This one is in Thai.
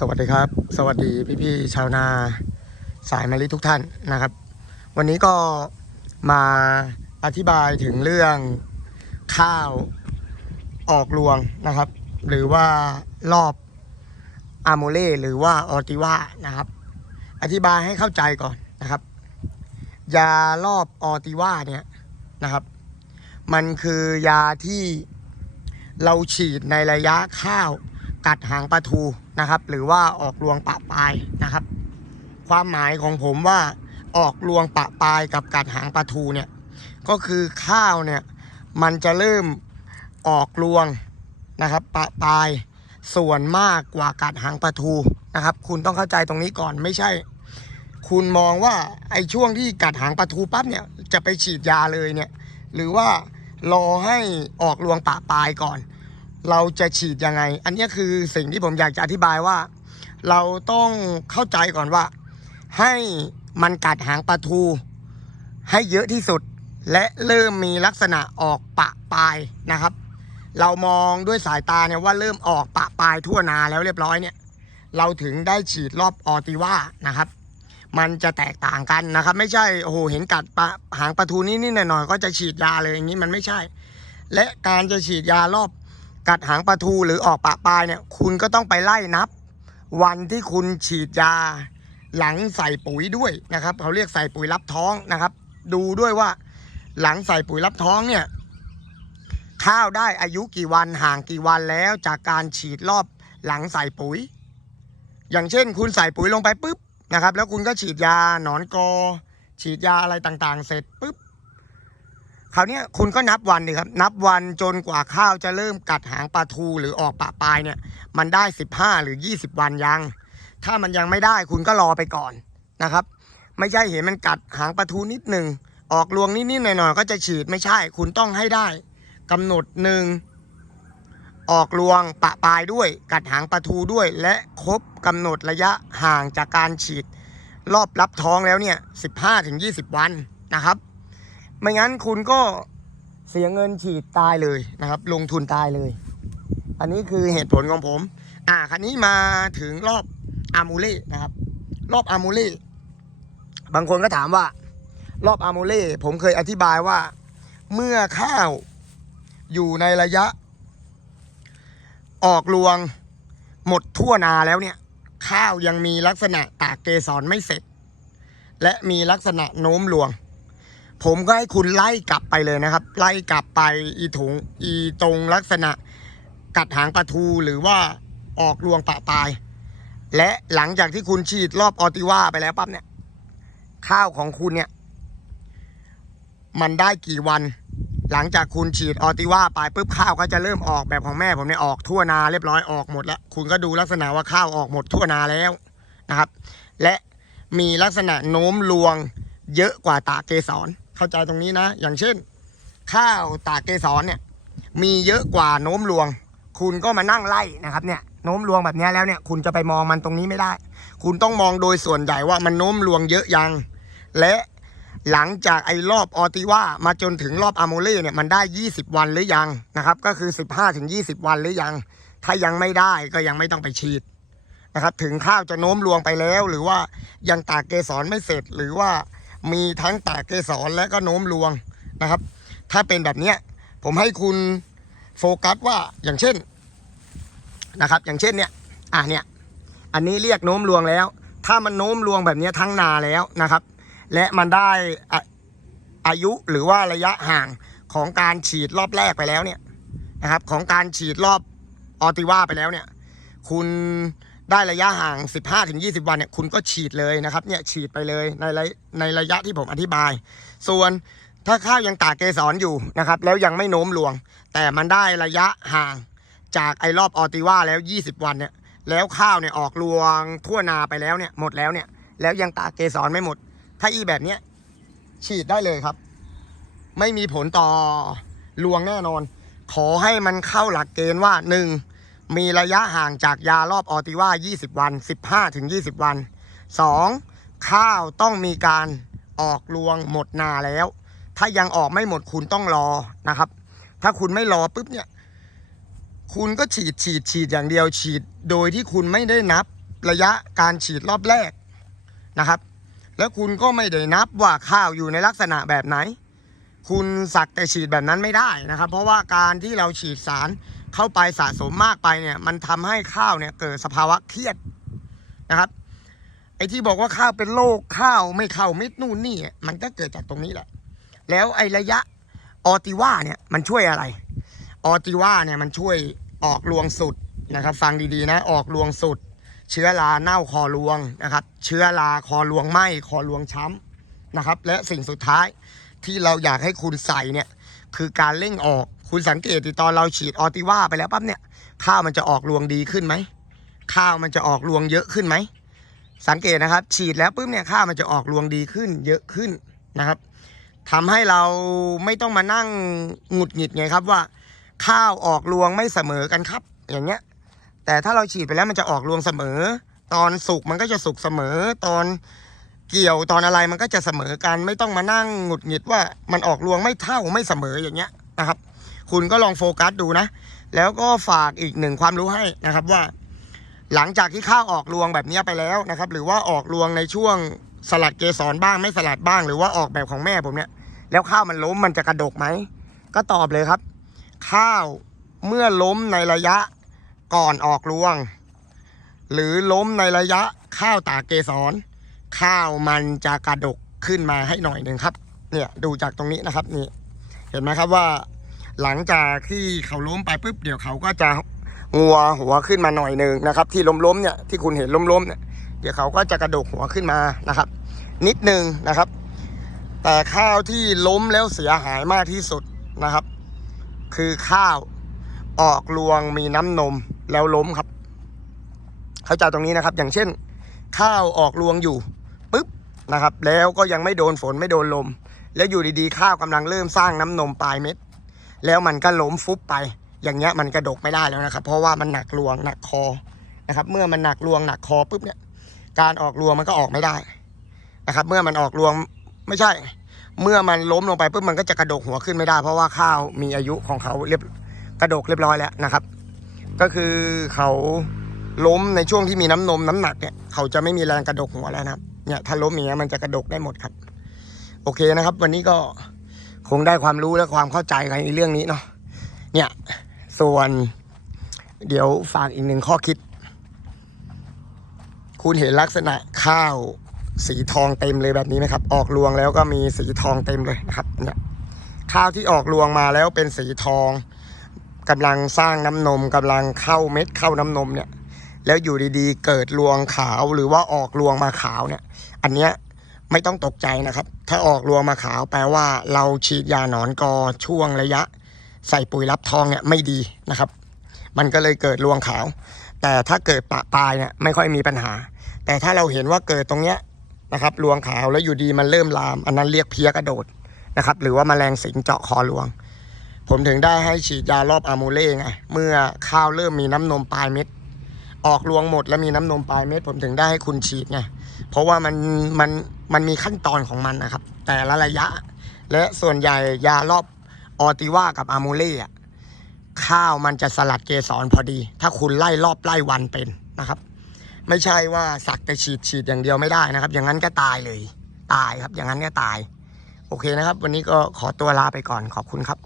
สวัสดีครับ สวัสดีพี่ๆชาวนาสายมะลิทุกท่านนะครับ วันนี้ก็มาอธิบายถึงเรื่องข้าวออกรวงนะครับ หรือว่ารอบอาโมเล่หรือว่าออติว่านะครับ อธิบายให้เข้าใจก่อนนะครับ ยารอบออติว่าเนี่ยนะครับ มันคือยาที่เราฉีดในระยะข้าวกัดหางปลาทู นะครับ หรือว่าออกรวงปะปลายนะครับ ความหมายของผมว่าออกรวงปะปลายกับกัดหางปลาทูเนี่ยก็คือข้าวเนี่ยมันจะเริ่มออกรวงนะครับปะปลายส่วนมากกว่ากัดหางปลาทูนะครับ คุณต้องเข้าใจตรงนี้ก่อนไม่ใช่ คุณมองว่าไอ้ช่วงที่กัดหางปลาทูปั๊บเนี่ยจะไปฉีดยาเลยเนี่ยหรือว่ารอให้ออกรวงปะปลายก่อน เราจะฉีดยังไง อันนี้คือสิ่งที่ผมอยากจะอธิบายว่า เราต้องเข้าใจก่อนว่า ให้มันกัดหางปลาทู ให้เยอะที่สุด และเริ่มมีลักษณะออกปะปลายนะครับ เรามองด้วยสายตาเนี่ยว่าเริ่มออกปะปลายทั่วนาแล้วเรียบร้อยเนี่ย เราถึงได้ฉีดรอบออติว่านะครับ มันจะแตกต่างกันนะครับ ไม่ใช่โอ้โหเห็นกัดปะหางปลาทูนิดๆหน่อยๆก็จะฉีดยาเลยอย่างนี้มันไม่ใช่ และการจะฉีดยารอบ กัดหางปลาทูหรือออกปะปลายเนี่ย คุณก็ต้องไปไล่นับ วันที่คุณฉีดยา หลังใส่ปุ๋ยด้วยนะครับเขาเรียกใส่ปุ๋ยรับท้องนะครับ ดูด้วยว่า หลังใส่ปุ๋ยรับท้องเนี่ย ข้าวได้อายุกี่วันห่างกี่วันแล้วจากการฉีดรอบหลังใส่ปุ๋ย อย่างเช่น คุณใส่ปุ๋ยลงไปปุ๊บนะครับ แล้วคุณก็ฉีดยาหนอนกอฉีดยาอะไรต่างๆ เสร็จปุ๊บ คราวนี้คุณก็นับวันเลยครับ นับวันจนกว่าข้าวจะเริ่มกัดหางปลาทูหรือออกปะปลายเนี่ย มันได้ 15 หรือ 20 วันยัง ถ้ามันยังไม่ได้คุณก็รอไปก่อนนะครับ ไม่ใช่เห็นมันกัดหางปลาทูนิดหนึ่งออกรวงนิดๆหน่อยๆก็จะฉีดไม่ใช่ คุณต้องให้ได้กำหนดหนึ่งออกรวงปะปลายด้วย กัดหางปลาทูด้วย และครบกำหนดระยะห่างจากการฉีด รอบรับท้องแล้วเนี่ย 15ถึง20 วันนะครับ ไม่งั้นคุณก็เสียเงินฉีดตายเลยนะครับ ลงทุนตายเลย อันนี้คือเหตุผลของผม อ่าคันนี้มาถึงรอบอามูเล่นะครับ รอบอามูเล่บางคนก็ถามว่า รอบอามูเล่ผมเคยอธิบายว่า เมื่อข้าวอยู่ในระยะ ออกรวงหมดทั่วนาแล้วเนี่ย ข้าวยังมีลักษณะตากเกสรไม่เสร็จ และมีลักษณะโน้มรวง ผมก็ให้คุณไล่กลับไปเลยนะครับ ไล่กลับไปอีถุงอีตรงลักษณะกัดหางปลาทูหรือว่าออกรวงปะปลาย และหลังจากที่คุณฉีดรอบออติว่าไปแล้วปั๊บเนี่ย ข้าวของคุณเนี่ย มันได้กี่วัน หลังจากคุณฉีดออติว่าไปปุ๊บข้าวก็จะเริ่มออกแบบของแม่ผมเนี่ยออกทั่วนาเรียบร้อยออกหมดแล้ว คุณก็ดูลักษณะว่าข้าวออกหมดทั่วนาแล้วนะครับ และมีลักษณะโน้มรวงเยอะกว่าตาเกสร เข้าใจตรงนี้นะ อย่างเช่น ข้าวตากเกสรเนี่ย มีเยอะกว่าโน้มรวง คุณก็มานั่งไล่นะครับเนี่ยโน้มรวงแบบนี้แล้วเนี่ย คุณจะไปมองมันตรงนี้ไม่ได้ คุณต้องมองโดยส่วนใหญ่ว่ามันโน้มรวงเยอะยัง และหลังจากไอ้รอบออติว่ามาจนถึงรอบอะโมเล่เนี่ยมันได้ 20 วันหรือยังนะครับ ก็คือ 15ถึง20 วันหรือยัง ถ้ายังไม่ได้ก็ยังไม่ต้องไปฉีดนะครับ ถึงข้าวจะโน้มรวงไปแล้ว หรือว่ายังตากเกสรไม่เสร็จหรือว่า มีทั้งตากเกสรและก็โน้มรวงนะครับ ถ้าเป็นแบบนี้ผมให้คุณโฟกัสว่าอย่างเช่นนะครับ อย่างเช่นเนี่ยอะเนี่ยอันนี้เรียกโน้มรวงแล้ว ถ้ามันโน้มรวงแบบนี้ทั้งนาแล้วนะครับ และมันได้อะอายุหรือว่าระยะห่างของการฉีดรอบแรกไปแล้วเนี่ยนะครับ ของการฉีดรอบออติว่าไปแล้วเนี่ย คุณ ได้ระยะห่าง 15-20 วันเนี่ยคุณก็ฉีดเลยนะครับเนี่ยฉีดไปเลยในระในระยะที่ผมอธิบาย ส่วนถ้าข้าวยังตากเกสรอยู่นะครับแล้วยังไม่โน้มรวง แต่มันได้ระยะห่างจากไอ้รอบออติว่าแล้ว 20 วันเนี่ยแล้วข้าวเนี่ยออกรวงทั่วนาไปแล้วเนี่ยหมดแล้วเนี่ยแล้วยังตากเกสรไม่หมด ถ้าอีแบบเนี้ยฉีดได้เลยครับ ไม่มีผลต่อรวงแน่นอน ขอให้มันเข้าหลักเกณฑ์ว่า 1. มีระยะห่างจากยารอบออติว่า 20 วัน 15ถึง20 วัน 2. ข้าวต้องมีการออกรวงหมดนาแล้ว ถ้ายังออกไม่หมดคุณต้องรอนะครับ ถ้าคุณไม่รอปุ๊บเนี่ย คุณก็ฉีดฉีดฉีดอย่างเดียวฉีด โดยที่คุณไม่ได้นับระยะการฉีดรอบแรกนะครับ แล้วคุณก็ไม่ได้นับว่าข้าวอยู่ในลักษณะแบบไหน คุณสักแต่ฉีดแบบนั้นไม่ได้นะครับ เพราะว่าการที่เราฉีดสาร เข้าไปสะสมมากไปเนี่ย มันทำให้ข้าวเนี่ยเกิดสภาวะเครียดนะครับ ไอ้ที่บอกว่าข้าวเป็นโรคข้าวไม่เข้าเม็ดนู่นนี่มันก็เกิดจากตรงนี้แหละ แล้วไอ้ระยะออติว่าเนี่ยมันช่วยอะไร ออติว่าเนี่ยมันช่วยออกรวงสุดนะครับ ฟังดีๆนะออกรวงสุด เชื้อราเน่าคอรวงนะครับ เชื้อราคอรวงไหมคอรวงช้ำนะครับ และสิ่งสุดท้ายที่เราอยากให้คุณใส่เนี่ยคือการเร่งออก คุณสังเกติตอนเราฉีดออติว่าไปแล้วปั๊บเนี่ย ข้าวมันจะออกรวงดีขึ้นไหมข้าวมันจะออกรวงเยอะขึ้นไหมสังเกตนะครับ ฉีดแล้วปุ๊บเนี่ยข้าวมันจะออกรวงดีขึ้น เยอะขึ้นนะครับทำให้เราไม่ต้องมานั่งหงุดหงิดไงครับว่า ข้าวออกรวงไม่เสมอกันครับ อย่างเงี้ย แต่ถ้าเราฉีดไปแล้วมันจะออกรวงเสมอ ตอนสุกมันก็จะสุกเสมอตอนเกี่ยวตอนอะไรมันก็จะเสมอกัน ไม่ต้องมานั่งหงุดหงิดว่ามันออกรวงไม่เท่าไม่เสมออย่างเงี้ยนะครับ คุณก็ลองโฟกัสดูนะ แล้วก็ฝากอีกหนึ่งความรู้ให้นะครับว่า หลังจากที่ข้าวออกรวงแบบนี้ไปแล้วนะครับ หรือว่าออกรวงในช่วงสลัดเกสรบ้างไม่สลัดบ้าง หรือว่าออกแบบของแม่ผมเนี่ย แล้วข้าวมันล้มมันจะกระดกไหมก็ตอบเลยครับ ข้าวเมื่อล้มในระยะก่อนออกรวง หรือล้มในระยะข้าวตากเกสร ข้าวมันจะกระดกขึ้นมาให้หน่อยหนึ่งครับ เนี่ยดูจากตรงนี้นะครับนี่เห็นไหมครับว่า หลังจากที่เขาล้มไปปุ๊บเดี๋ยวเขาก็จะงัวหัวขึ้นมาหน่อยหนึ่งนะครับ ที่ล้มๆเนี่ยที่คุณเห็นล้มๆเนี่ยเดี๋ยวเขาก็จะกระดกหัวขึ้นมานะครับ นิดหนึ่งนะครับ แต่ข้าวที่ล้มแล้วเสียหายมากที่สุดนะครับ คือข้าวออกรวงมีน้ำนมแล้วล้มครับ เข้าใจตรงนี้นะครับ อย่างเช่น ข้าวออกรวงอยู่ปุ๊บนะครับ แล้วก็ยังไม่โดนฝนไม่โดนลม แล้วอยู่ดีๆ ข้าวกำลังเริ่มสร้างน้ำนมปลายเม็ด แล้วมันก็ล้มฟุบไป อย่างเงี้ยมันกระดกไม่ได้แล้วนะครับ เพราะว่ามันหนักรวงหนักคอนะครับ เมื่อมันหนักรวงหนักคอปุ๊บเนี่ย การออกรวงมันก็ออกไม่ได้นะครับ เมื่อมันออกรวงไม่ใช่ เมื่อมันล้มลงไปปุ๊บมันก็จะกระดกหัวขึ้นไม่ได้ เพราะว่าข้าวมีอายุของเขาเรียบกระดกเรียบร้อยแล้วนะครับ ก็คือเขาล้มในช่วงที่มีน้ำนมน้ำหนักเนี่ยเขาจะไม่มีแรงกระดกหัวแล้วนะครับเนี่ยถ้าล้มอย่างเงี้ยมันจะกระดกได้หมดครับ โอเคนะครับ วันนี้ก็ คงได้ความรู้และความเข้าใจกันในเรื่องนี้เนาะเนี่ยส่วนเดี๋ยวฝากอีกหนึ่งข้อคิด คุณเห็นลักษณะข้าวสีทองเต็มเลยแบบนี้ไหมครับ ออกรวงแล้วก็มีสีทองเต็มเลยนะครับเนี่ยข้าวที่ออกรวงมาแล้วเป็นสีทองกำลังสร้างน้ำนมกำลังเข้าเม็ดเข้าน้ำนมเนี่ย แล้วอยู่ดีๆ เกิดรวงขาวหรือว่าออกรวงมาขาวเนี่ย อันเนี้ย ไม่ต้องตกใจนะครับ ถ้าออกรวงมาขาวแปลว่าเราฉีดยาหนอนกอช่วงระยะ ใส่ปุ๋ยรับทองเนี่ยไม่ดีนะครับ มันก็เลยเกิดรวงขาว แต่ถ้าเกิดปะปลายเนี่ยไม่ค่อยมีปัญหา แต่ถ้าเราเห็นว่าเกิดตรงเนี้ยนะครับรวงขาวแล้วอยู่ดีมันเริ่มลาม อันนั้นเรียกเพี้ยกระโดดนะครับ หรือว่าแมลงสิงเจาะคอรวง ผมถึงได้ให้ฉีดยารอบอะมูเล่ไงเมื่อข้าวเริ่มมีน้ำนมปลายเม็ดออกรวงหมดแล้วมีน้ำนมปลายเม็ดผมถึงได้ให้คุณฉีดไง เพราะว่ามันมันมันมีขั้นตอนของมันนะครับ แต่ละระยะ และส่วนใหญ่ยารอบออติว่ากับอะมูเล่อะข้าวมันจะสลัดเกสรพอดี ถ้าคุณไล่รอบไล่วันเป็นนะครับ ไม่ใช่ว่าสักแต่ฉีดฉีดอย่างเดียวไม่ได้นะครับ อย่างนั้นก็ตายเลย ตายครับ อย่างนั้นก็ตาย โอเคนะครับ วันนี้ก็ขอตัวลาไปก่อนขอบคุณครับ